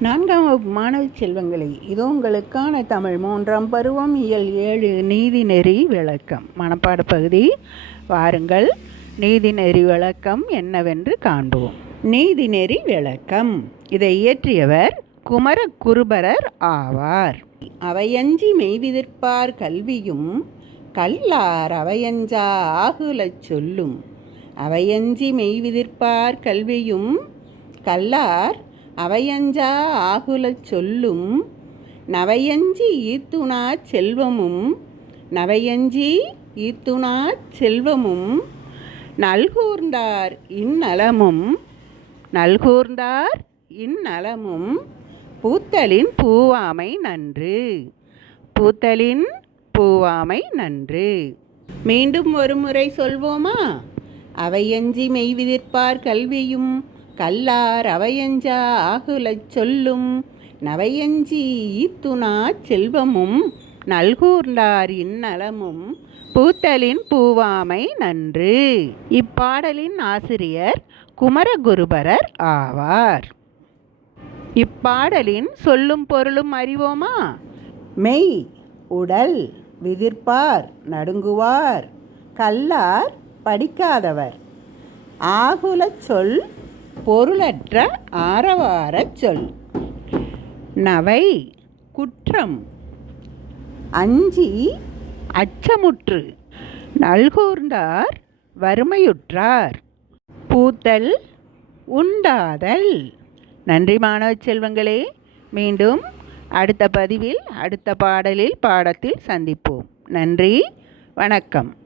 நான்காம் வகுப்பு மாணவ செல்வங்களை இது உங்களுக்கான தமிழ் மூன்றாம் பருவம் இயல் ஏழு நீதிநெறி விளக்கம். மனப்பாட பகுதி வாருங்கள். நீதிநெறி விளக்கம் என்னவென்று காண்போம். நீதிநெறி விளக்கம். இதை இயற்றியவர் குமரகுருபரர் ஆவார். அவையஞ்சி மெய்விதிர்ப்பார் கல்வியும் கல்லார் அவையஞ்சா ஆகுலச் சொல்லும். அவையஞ்சி மெய்விதிர்ப்பார் கல்வியும் கல்லார் அவையஞ்சா ஆகுலச் சொல்லும் நவையஞ்சி ஈத்துணா செல்வமும் நவையஞ்சி ஈத்துணா செல்வமும் நல்கூர்ந்தார் இந்நலமும் நல்கூர்ந்தார் இந்நலமும் பூத்தலின் பூவாமை நன்று பூத்தலின் பூவாமை நன்று. மீண்டும் ஒரு முறை சொல்வோமா? அவையஞ்சி மெய்விதிர்ப்பார் கல்வியும் கல்லார் அவையஞ்சா ஆகுலச் சொல்லும் நவையஞ்சி ஈத்துணா செல்வமும் நல்கூர்ந்தார் இந்நலமும் பூத்தலின் பூவாமை நன்று. இப்பாடலின் ஆசிரியர் குமரகுருபரர் ஆவார். இப்பாடலின் சொல்லும் பொருளும் அறிவோமா? மெய் உடல் விதிர்ப்பார் நடுங்குவார் கல்லார் படிக்காதவர். ஆகுலச் சொல் பொருளற்ற ஆரவாரச் சொல். நவை குற்றம். அஞ்சி அச்சமுற்று. நல்கூர்ந்தார் வறுமையுற்றார். பூத்தல் உண்டாதல். நன்றி மாணவ செல்வங்களே மீண்டும் அடுத்த பதிவில் அடுத்த பாடலில் பாடத்தில் சந்திப்போம். நன்றி வணக்கம்.